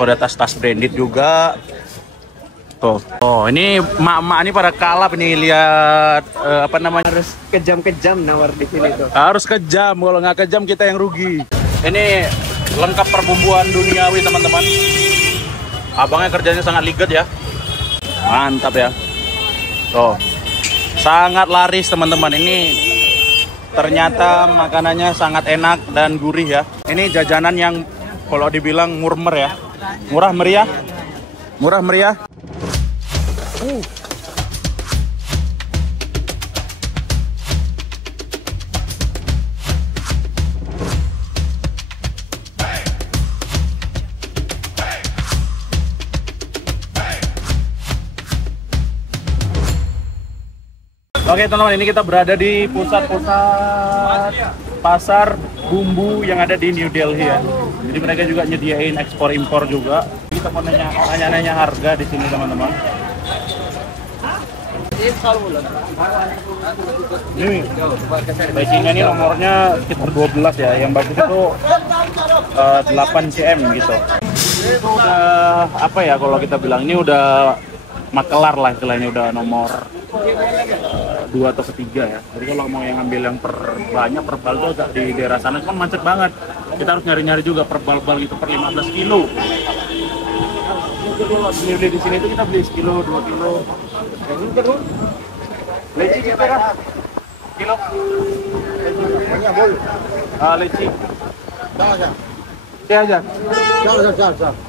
Ada tas-tas branded juga. Tuh. Oh, ini emak-emak ini pada kalap nih lihat apa namanya? Harus kejam-kejam nawar di sini tuh. Harus kejam, kalau nggak kejam kita yang rugi. Ini lengkap perbumbuan duniawi teman-teman. Abangnya kerjanya sangat ligat ya. Mantap ya. Tuh. Sangat laris teman-teman. Ini ternyata makanannya sangat enak dan gurih ya. Ini jajanan yang kalau dibilang murmer ya. Murah meriah. Murah meriah. Oke teman-teman, ini kita berada di pusat-pusat pasar bumbu yang ada di New Delhi ya. Jadi mereka juga nyediain ekspor impor juga. Kita mau nanya harga di sini teman-teman. Ini baiknya ini nomornya sekitar 12 ya. Yang bagus itu 8 cm gitu. Itu udah apa ya kalau kita bilang ini udah makelar lah istilahnya, udah nomor 2 atau ketiga ya. Jadi kalau mau yang ambil yang banyak perbal tuh agak di daerah sana kan macet banget. Kita harus nyari-nyari juga perbal-bal gitu per 15 kilo. Kalau beli di sini itu kita beli sekilo, 2 kilo. Leci kita kan? Kilo? Banyak bol. Leci. Saya aja.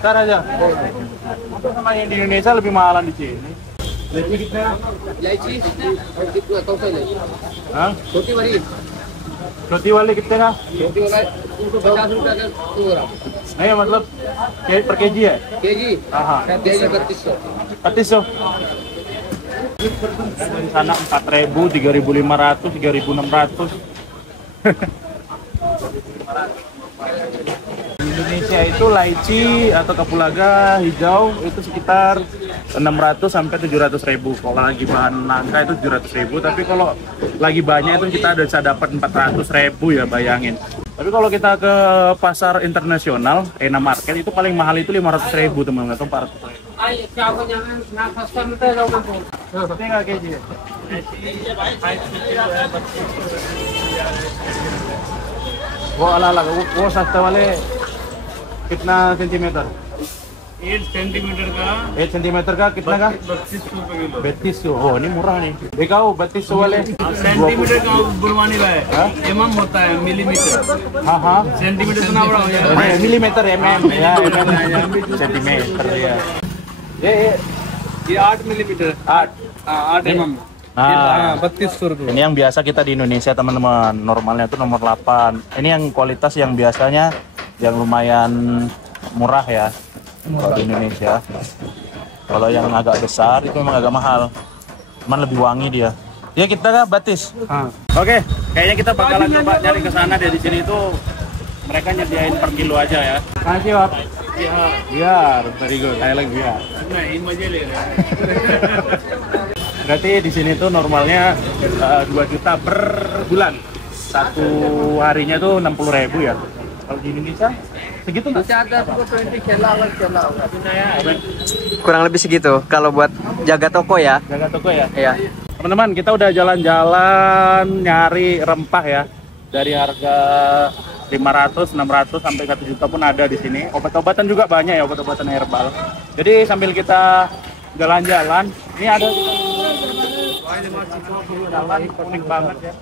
Tar aja. Sama yang di Indonesia lebih mahalan di sini. Leci kita. Leci, itu atau saya leci. Hah? Roti wali. Roti wali kita kah? Roti wali itu 50 rupiah kan 2 orang. Nah, मतलब per kg ya? Keji. Aha. Keji 3200. 400. Di sana 4.000, 3.500, 3.600. Indonesia itu laici atau kapulaga hijau itu sekitar 600 sampai 700.000. Kalau lagi bahan langka itu 700.000, tapi kalau lagi banyak itu kita bisa dapat 400.000 ya, bayangin. Tapi kalau kita ke pasar internasional, Ena Market itu paling mahal itu 500.000 teman-teman, atau 400.000. Tinggal keji. वो अलग वो सस्ता वाले कितना सेंटीमीटर? 8 सेंटीमीटर का 8 सेंटीमीटर का कितना का? 3200. Oh ini murah nih. Dekau 3200 वाले. सेंटीमीटर का बुलवानी है, एमएम होता है मिलीमीटर। हाँ हाँ. सेंटीमीटर इतना बड़ा हो जाएगा। Milimeter mm ya, sentimeter ya. ये 8 मिलीमीटर, 8 एमएम। Nah, 3200 रुपये। ini yang biasa kita di Indonesia teman-teman. Normalnya itu nomor 8. Ini yang kualitas yang biasanya yang lumayan murah ya. Kalau di Indonesia. Kalau yang agak besar itu memang agak mahal. Cuman lebih wangi dia. Ya kita kan batis. Oke, kayaknya kita bakalan coba nyari ke sana deh. Di sini itu mereka nyediain per kilo aja ya. Makasih, Pak. Iya, biar. Very good. I like biar. Nah, ini aja le. Berarti di sini tuh normalnya 2 juta per bulan. Satu harinya tuh 60.000 ya. Kalau di Indonesia segitu nggak? Kurang lebih segitu kalau buat jaga toko ya. Jaga toko ya? Iya. Teman-teman, kita udah jalan-jalan nyari rempah ya. Dari harga 500, 600 sampai 1 juta pun ada di sini. Obat-obatan juga banyak ya, obat-obatan herbal. Jadi sambil kita jalan-jalan, ini ada jalan unik banget ya.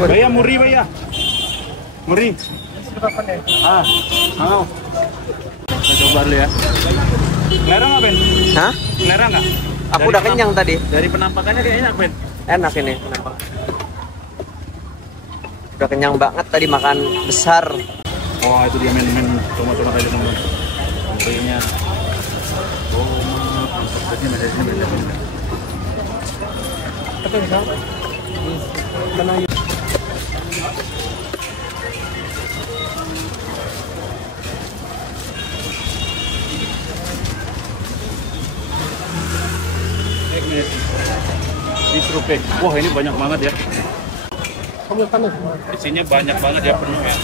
Baya muri baya. Muri. Mau. Kita coba dulu ya. Selera nggak, Ben? Hah? Selera nggak? Aku udah kenyang tadi. Dari penampakannya kayak enak, Ben. Enak ini. Udah kenyang banget tadi, makan besar. Oh, itu dia main-main tomat-tomat aja teman-teman. Kayaknya. Oh, mantap. Rupiah. Wah, ini banyak banget ya. Isinya banyak banget ya, penuh ya.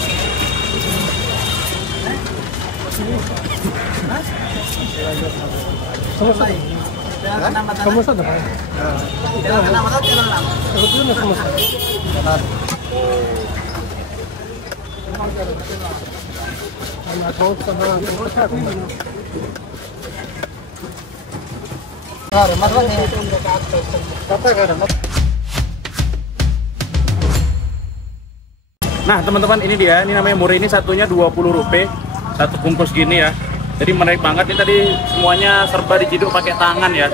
Nah teman-teman, ini dia, ini namanya muri, ini satunya 20 rupiah, satu bungkus gini ya. Jadi menarik banget, ini tadi semuanya serba diciduk pakai tangan ya.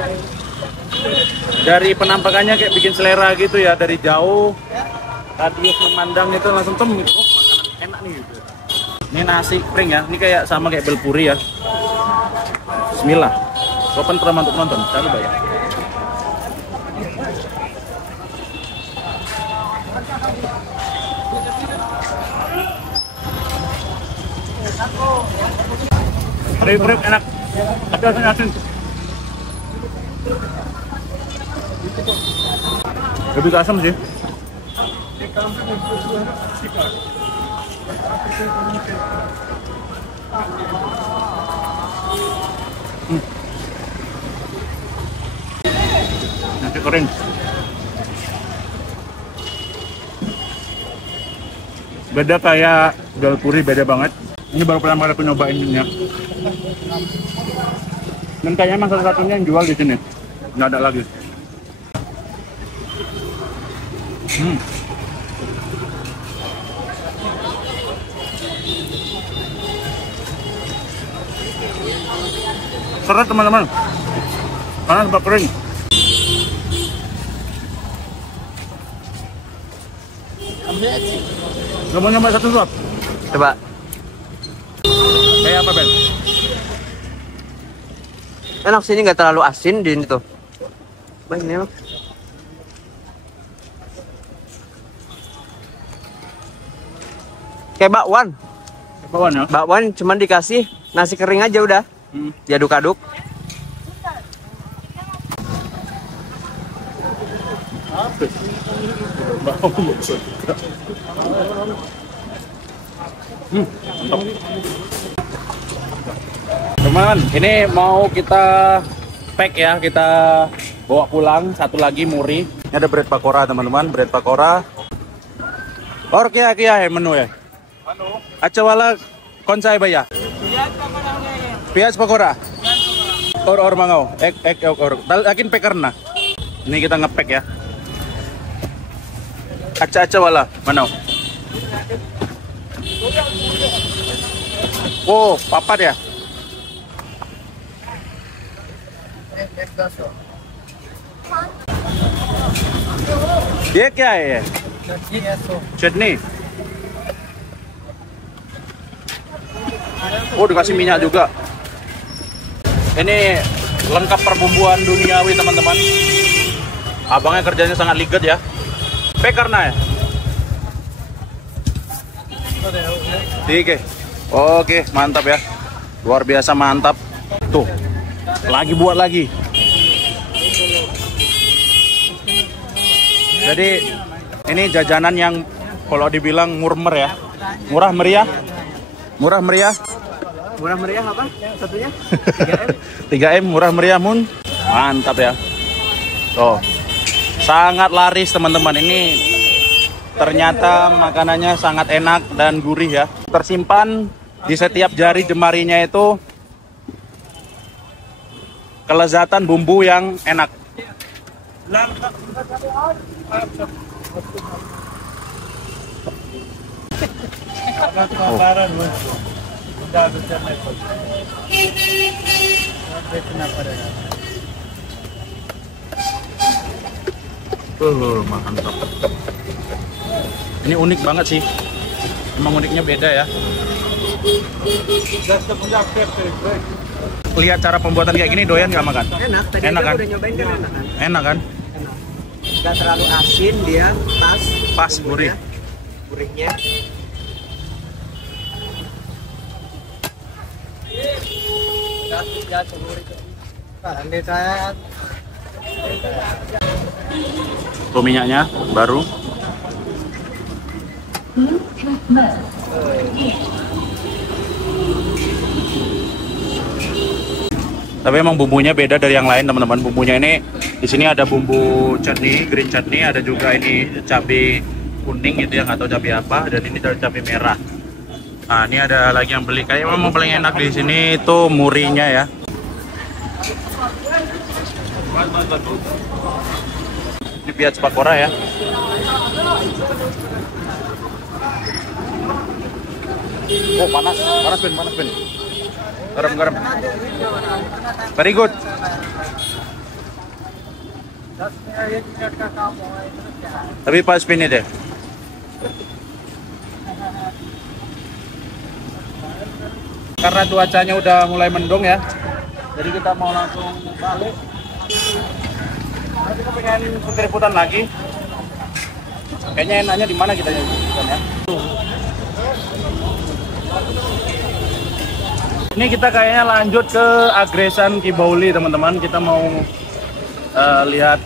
Dari penampakannya kayak bikin selera gitu ya, dari jauh radius memandang itu langsung makanan enak nih gitu. Ini nasi kering ya, ini kayak sama kayak belpuri ya. Bismillah. Sopan pernah untuk nonton, jangan lupa ya. Kriuk-kriuk enak, tapi asin-asin. Lebih ke asam sih. Nasi kering. Beda kayak galpuri, beda banget. Ini baru pertama kali aku nyobain ini ya. Dan kayaknya emang satu-satunya yang jual di sini. Nggak ada lagi. Seret teman-teman. Karena sebab kering. Gak mau nyoba satu suap? Coba. Kayak apa, Ben? Enak sih, ini nggak terlalu asin di ini tuh. Bang, ini enak. Kayak bakwan. Bakwan ya? Bakwan cuman dikasih nasi kering aja udah. Diaduk-aduk. Teman, ini mau kita pack ya, kita bawa pulang. Satu lagi muri. Ini ada bread pakora teman-teman, bread pakora. Or kya menu ya? Menu. Acha wala konsai baya? Piaz pakora. Or mangau. Ek or. Lakin pack karena. Ini kita ngepack ya. Acha wala mana? Oh, papat ya? Dia क्या है? Chutney. Oh, dikasih minyak juga. Ini lengkap perbumbuan duniawi teman-teman. Abangnya kerjanya sangat ligat ya. Karena ya. Oke, mantap ya. Luar biasa mantap. Tuh. Lagi buat lagi. Jadi ini jajanan yang kalau dibilang murmer ya. Murah meriah. Murah meriah. Murah meriah apa? Satunya? 3M murah meriah mun. Mantap ya. Tuh. Sangat laris teman-teman. Ini ternyata makanannya sangat enak dan gurih ya. Tersimpan di setiap jari jemarinya itu kelezatan bumbu yang enak. Mantap. Ini unik banget sih. Emang uniknya beda ya. Lihat cara pembuatan kayak gini, doyan nggak makan? Enak. Tadi enak kan? udah nyobain kan enak kan? Enak kan? Nggak terlalu asin, dia pas. Pas, gurih. Gurihnya. Tuh minyaknya baru. Tapi emang bumbunya beda dari yang lain teman-teman. Bumbunya ini di sini ada bumbu chutney, green chutney, ada juga ini cabai kuning gitu ya, nggak tahu cabai apa, dan ini ada cabai merah. Nah ini ada lagi yang beli, kayaknya memang paling enak di sini itu murinya ya. Ini biat pakora ya. Oh panas, panas Ben, panas Ben. Garam. Very good. Tapi pas ini deh. Karena cuacanya udah mulai mendung ya, jadi kita mau langsung balik. Kita pengen liputan lagi. Kayaknya enaknya di mana kita liputan ya? Ini kita kayaknya lanjut ke Agresan Kibauli teman-teman. Kita mau lihat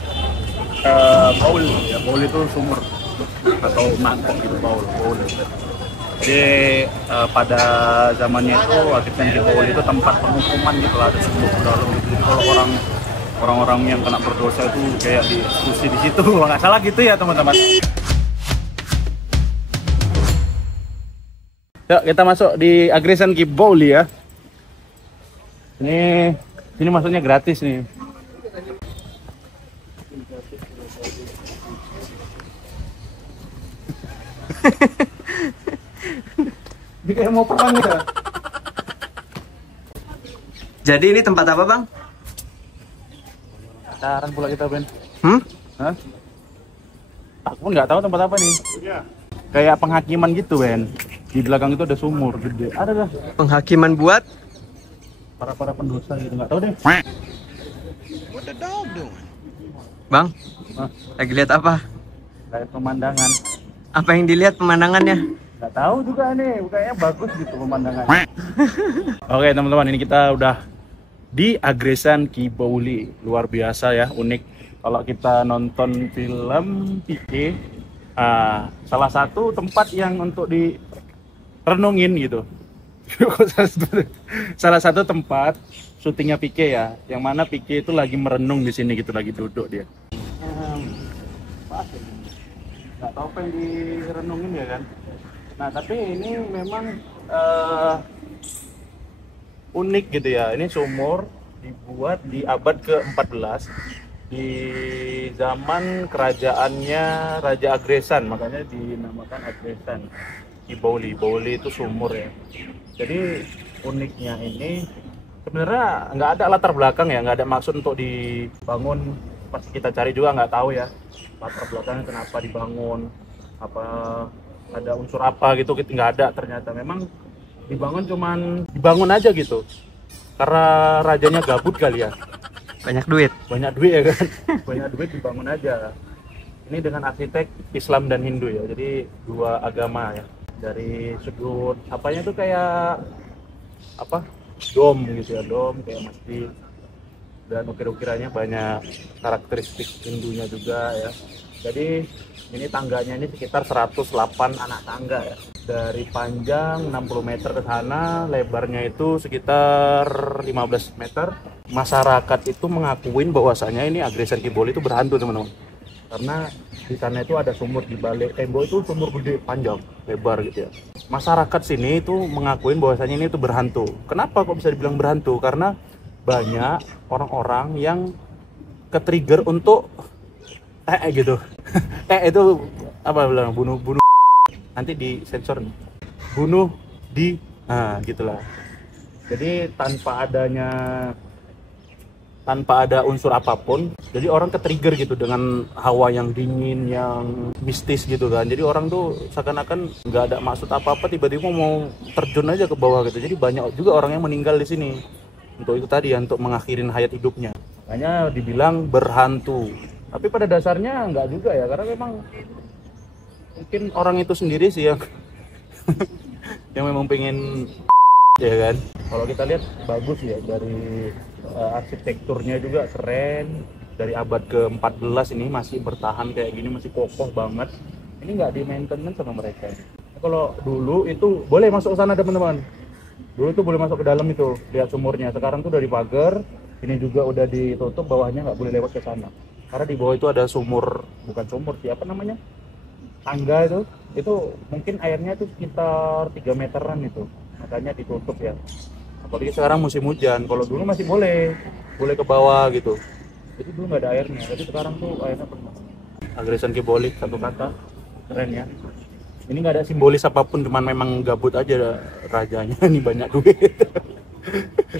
baul ya. Baul itu sumur atau mangkok gitu, baul. Jadi pada zamannya itu Agresan Kibauli itu tempat penghukuman gitu lah, ada sumur dalam gitu. Kalau orang-orang yang kena berdosa itu kayak dieksekusi di situ, kalau nggak salah gitu ya teman-teman. Yuk kita masuk di Agresan Kibauli ya. Ini masuknya gratis nih. Ini kayak mau perang ya. Jadi ini tempat apa, Bang? Pacaran pula kita, Ben. Hah? Aku pun nggak tahu tempat apa nih. Kayak penghakiman gitu, Ben. Di belakang itu ada sumur gede. Ada dah. Penghakiman buat Para pendosa gitu, nggak tahu deh. Bang, Hah? lagi lihat apa? Kayak pemandangan. Apa yang dilihat pemandangannya? Nggak tahu juga nih, kayaknya bagus gitu pemandangannya. Oke teman-teman, ini kita udah di Agresan Kibauli. Luar biasa ya, unik. Kalau kita nonton film Pique, salah satu tempat yang untuk direnungin gitu. Salah satu tempat syutingnya Pique ya, yang mana Pique itu lagi merenung di sini gitu, lagi duduk dia. Nggak tahu apa yang direnungin ya kan. Nah tapi ini memang unik gitu ya. Ini sumur dibuat di abad ke-14 di zaman kerajaannya Raja Agresan, makanya dinamakan Agresan Kibauli. Bauli itu sumur ya. Jadi uniknya ini sebenarnya nggak ada latar belakang ya, nggak ada maksud untuk dibangun. Pas kita cari juga nggak tahu ya latar belakangnya kenapa dibangun, apa ada unsur apa gitu, nggak ada. Ternyata memang dibangun aja gitu karena rajanya gabut kali ya, Banyak duit. ya kan. Banyak duit dibangun aja. Ini dengan arsitek Islam dan Hindu ya, jadi dua agama ya. Dari sudut apanya tuh kayak apa, dom gitu ya, dom kayak masjid, dan ukir-ukirannya banyak karakteristik Hindunya juga ya. Jadi ini tangganya ini sekitar 108 anak tangga ya. Dari panjang 60 meter ke sana, lebarnya itu sekitar 15 meter. Masyarakat itu mengakuin bahwasanya ini Agresan Kibauli itu berhantu teman-teman. Karena di sana itu ada sumur, di balik tembok itu sumur gede, panjang, lebar gitu ya. Masyarakat sini itu mengakuin bahwasanya ini itu berhantu. Kenapa kok bisa dibilang berhantu? Karena banyak orang-orang yang ke-trigger untuk gitu. Itu apa bilang, bunuh nanti di sensor nih. Bunuh di gitulah. Jadi tanpa ada unsur apapun, jadi orang ke-trigger gitu dengan hawa yang dingin, yang mistis gitu kan. Jadi orang tuh seakan-akan nggak ada maksud apa-apa, tiba-tiba mau terjun aja ke bawah gitu. Jadi banyak juga orang yang meninggal di sini untuk itu tadi ya, untuk mengakhirin hayat hidupnya. Makanya dibilang berhantu. Tapi pada dasarnya nggak juga ya, karena memang mungkin orang itu sendiri sih yang yang memang pengen ya kan. Kalau kita lihat bagus ya, dari arsitekturnya juga keren. Dari abad ke-14 ini masih bertahan kayak gini, masih kokoh banget. Ini nggak di maintenance sama mereka. Kalau dulu itu boleh masuk ke sana teman-teman. Dulu tuh boleh masuk ke dalam itu, lihat sumurnya. Sekarang tuh udah dipagar, ini juga udah ditutup, bawahnya nggak boleh lewat ke sana. Karena di bawah itu ada sumur, bukan sumur sih, apa namanya? Tangga itu mungkin airnya tuh sekitar 3 meteran itu. Makanya ditutup ya. Apalagi sekarang musim hujan. Kalau dulu masih boleh ke bawah gitu. Jadi dulu nggak ada airnya, tapi sekarang tuh airnya penuh. Agresan Kibolit, satu kata, keren ya. Ini nggak ada simbolis apapun, cuman memang gabut aja rajanya. Ini banyak duit.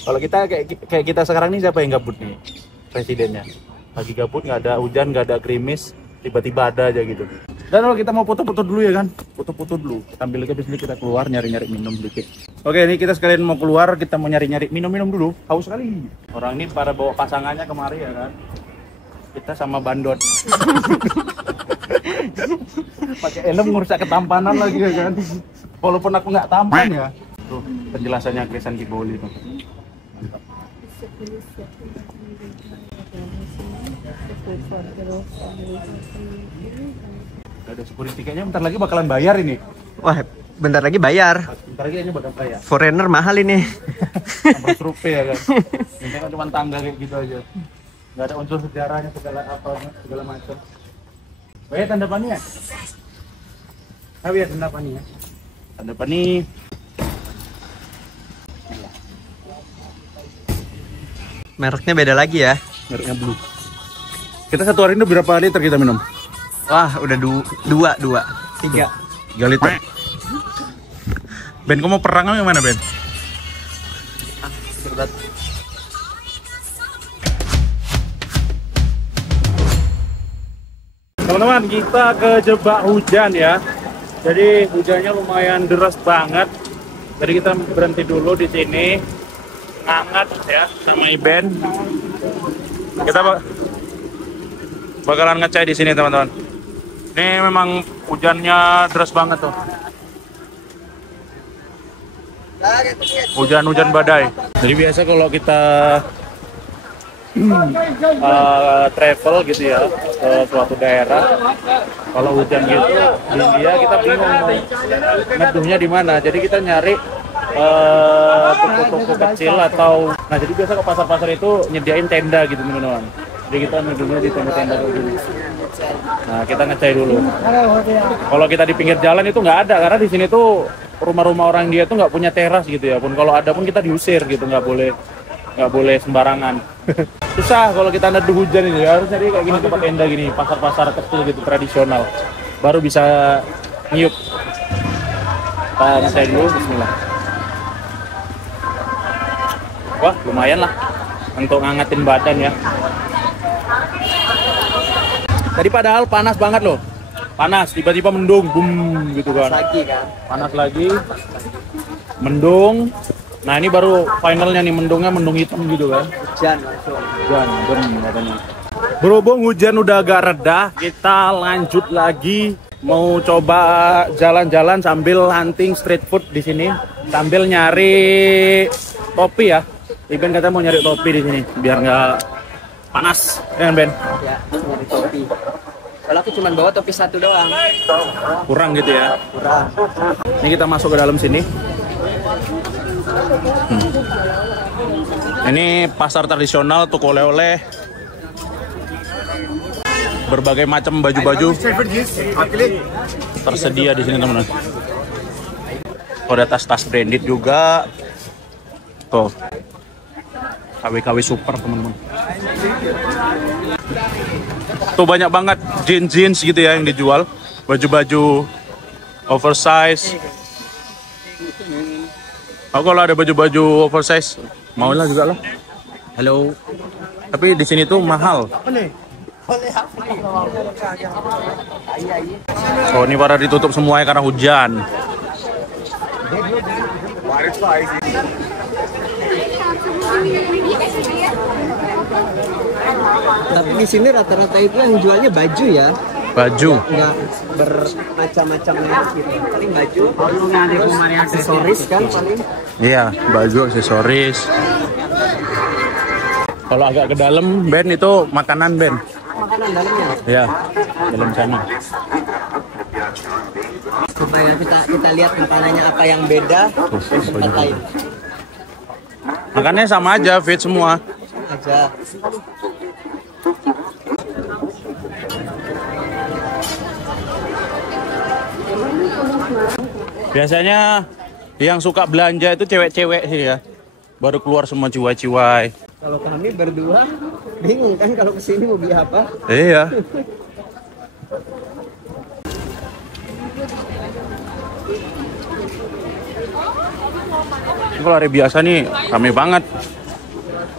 Kalau kita kayak kita sekarang nih, siapa yang gabut nih? Presidennya. Lagi gabut, nggak ada hujan, nggak ada gerimis, tiba-tiba ada aja gitu. Dan kalau kita mau foto-foto dulu ya kan, foto-foto dulu. Sambil habis ini kita keluar nyari-nyari minum sedikit. Oke, ini kita sekalian mau keluar, kita mau nyari-nyari minum-minum dulu. Haus sekali. Orang ini pada bawa pasangannya kemari ya kan. Kita sama bandot. Pakai helm ngerusak ketampanan lagi ya kan. Walaupun aku nggak tampan ya. Tuh, penjelasannya Agresan Kibolit tuh. Mantap. Ada security, kayaknya bentar lagi bakalan bayar ini. Wah, bentar lagi bayar. Bentar lagi kayaknya bakal bayar. Foreigner mahal ini. 100 rupiah ya kan. Ini kan cuma tangga kayak gitu aja. Nggak ada unsur sejarahnya, segala macam. Bayar tanda pani ya? Ya tanda pani ya. Tanda pani. Mereknya beda lagi ya. Mereknya Blue. Kita satu hari ini berapa liter kita minum? Wah, udah tiga 3 liter. Ben, kamu mau perang yang mana Ben? Teman-teman, kita kejebak hujan ya. Jadi hujannya lumayan deras banget. Jadi kita berhenti dulu di sini, ngangat ya sama Iben. Kita bakalan ngecek di sini teman-teman. Ini memang hujannya deras banget tuh. Hujan-hujan badai. Jadi biasa kalau kita travel gitu ya ke suatu daerah, kalau hujan gitu di India kita bingung ngeduhnya di mana. Jadi kita nyari toko-toko kecil atau, nah jadi biasa ke pasar-pasar itu nyediain tenda gitu teman-teman. Jadi kita ngeduhnya di tenda-tenda kayak gini. Nah kita ngecek dulu. Kalau kita di pinggir jalan itu nggak ada, karena di sini tuh rumah-rumah orang India tuh nggak punya teras gitu ya. Pun kalau ada pun kita diusir gitu, nggak boleh sembarangan. Susah kalau kita neduh hujan ini, harus nyari kayak gini tempat tenda gini, pasar-pasar kecil gitu tradisional, baru bisa nyiup. Kita ngecek dulu, bismillah. Wah lumayan lah untuk ngangetin badan ya. Tadi padahal panas banget loh, panas, tiba-tiba mendung, boom gitu kan. Panas lagi, mendung. Nah ini baru finalnya nih, mendungnya mendung hitam gitu kan. Hujan katanya. Berhubung hujan udah agak reda, kita lanjut lagi. Mau coba jalan-jalan sambil hunting street food di sini, sambil nyari topi ya. Iben katanya mau nyari topi di sini biar nggak panas, ya kan Ben? Ya, nyari topi. Kalau aku cuma bawa topi satu doang. Kurang gitu ya? Kurang. Ini kita masuk ke dalam sini. Ini pasar tradisional, toko oleh-oleh, berbagai macam baju-baju tersedia di sini teman-teman. Oh, ada tas-tas branded juga. Tuh, KW-KW super teman-teman. Tuh banyak banget jeans gitu ya yang dijual, baju-baju oversize. Oh, kalau ada baju-baju oversize, mau lah juga lah. Halo. Tapi di sini tuh mahal. Oh, ini pada ditutup semuanya karena hujan. Tapi di sini rata-rata itu yang jualnya baju ya. Baju. Nggak bermacam-macam merek gitu. Paling baju, terus aksesoris kan paling. Iya, baju, aksesoris. Kalau agak ke dalam, Ben, itu makanan, Ben. Makanan dalamnya. Iya, dalam sana. Supaya kita lihat makanannya apa yang beda dari tempat lain. Makannya sama aja, fit semua. Aja. Biasanya yang suka belanja itu cewek-cewek sih ya. Baru keluar semua ciwai-ciwai. Kalau kami berdua bingung kan kalau kesini mau beli apa? Iya. Kalau hari biasa nih rame banget.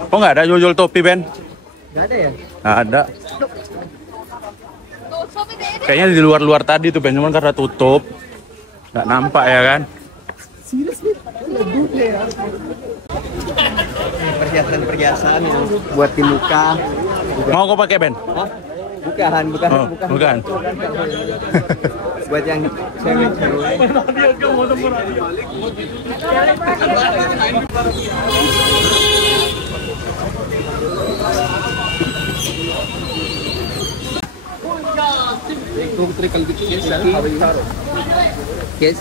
Kok nggak ada jual topi, Ben? Gak ada ya? Nggak ada. Kayaknya di luar-luar tadi tuh, Ben, cuman karena tutup nggak nampak ya kan? Perhiasan-perhiasan yang buat di muka. Mau kau pakai, Ben? Hah? Bukan. Oh, bukan. Buat yang cewek-cewek. Yes.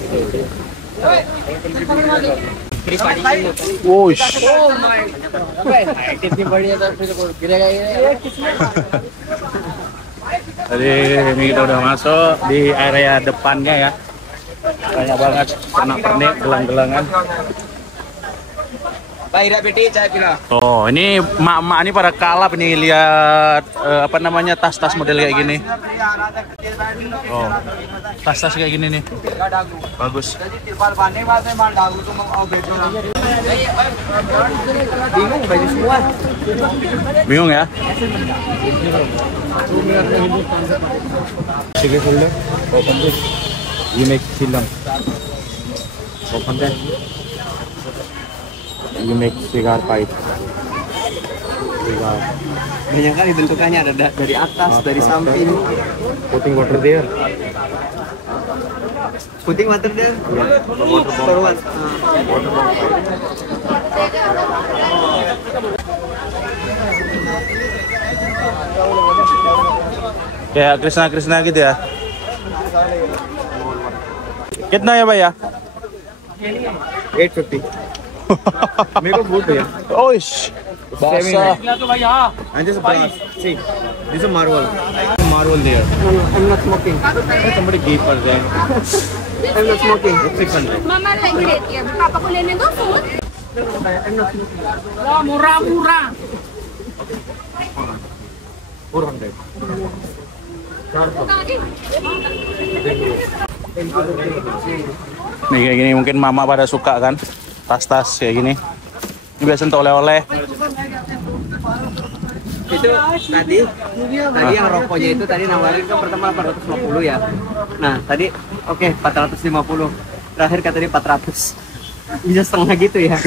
Wush. Jadi ini kita udah masuk di area depannya ya. Banyak banget pernak-pernik, gelang-gelangan. Oh, ini emak-emak ini pada kalap nih lihat apa namanya tas-tas model kayak gini. Oh, tas-tas kayak gini nih. Bagus. Bingung baju semua. Bingung ya? Sige full open this. You make silang. Open that. You make cigar pipe. Cigar. Banyak kali bentukannya, ada dari atas, dari samping. Putting water there. Putting water there. For what? Kayak Krishna gitu ya. Kitna ya, Bay ya? 850. मेरे को बूट भैया Oish. Basah. and just brass. See, this is marble there. No, I'm not smoking. Somebody gave for them. I'm not smoking. 600. Mama lagi ready ya. Papa ko lenin do food. I'm not smoking. Wah, murah-murah. 400. Nih kayak gini mungkin mama pada suka kan, tas-tas kayak gini. Ini biasa untuk oleh-oleh. Itu tadi yang rokoknya itu tadi nawarin kan pertama 850 ya. Nah tadi oke 450. Terakhir kata dia 400. Bisa setengah gitu ya?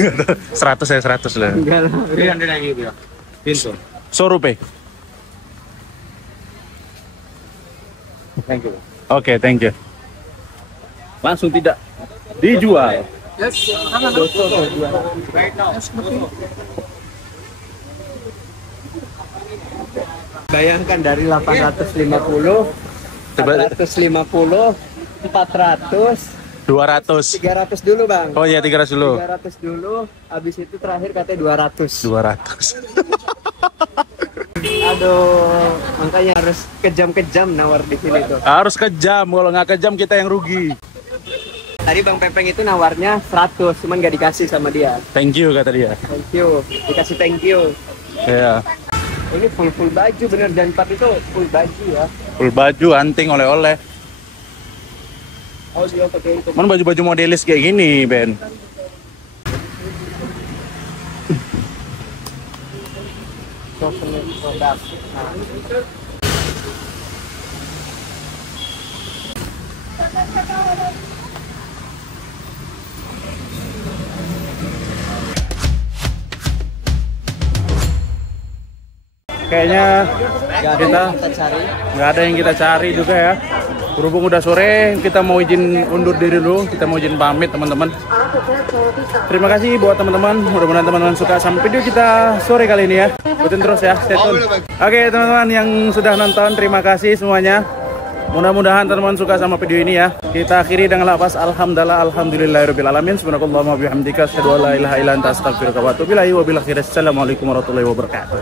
100 ya 100 lah. Enggak lah. 300 आएंगे भैया 300. 100 rupiah. Thank you. Oke, thank you. Langsung tidak dijual. Bayangkan dari 850, 450, 400, 200. 300 dulu bang. Oh iya 300 dulu. 300 dulu, habis itu terakhir katanya 200. 200. Aduh, makanya harus kejam-kejam nawar di sini tuh. Harus kejam, kalau nggak kejam kita yang rugi. Tadi Bang Pepeng itu nawarnya 100, cuman nggak dikasih sama dia. Thank you kata dia. Thank you, dikasih thank you. Iya. Ini full baju bener, dan part itu full baju ya. Full baju, anting, oleh-oleh. Oh dia pakai itu. Cuman baju-baju modelis kayak gini, Ben. Souvenir produk. Kayaknya kita cari. nggak ada yang kita cari juga ya. Berhubung udah sore, kita mau izin undur diri dulu. Kita mau izin pamit teman-teman. Terima kasih buat teman-teman. Mudah-mudahan teman-teman suka sama video kita sore kali ini ya. Ikutin terus ya, stay tune. Oke teman-teman yang sudah nonton, terima kasih semuanya. Mudah-mudahan teman-teman suka sama video ini ya. Kita akhiri dengan lafaz alhamdulillahirabbil alamin. Subhanakallahumma bihamdika asyhadu an la ilaha illa anta astaghfiruka wa atubu ilaik. Wabillahi taufiq. Assalamualaikum warahmatullahi wabarakatuh.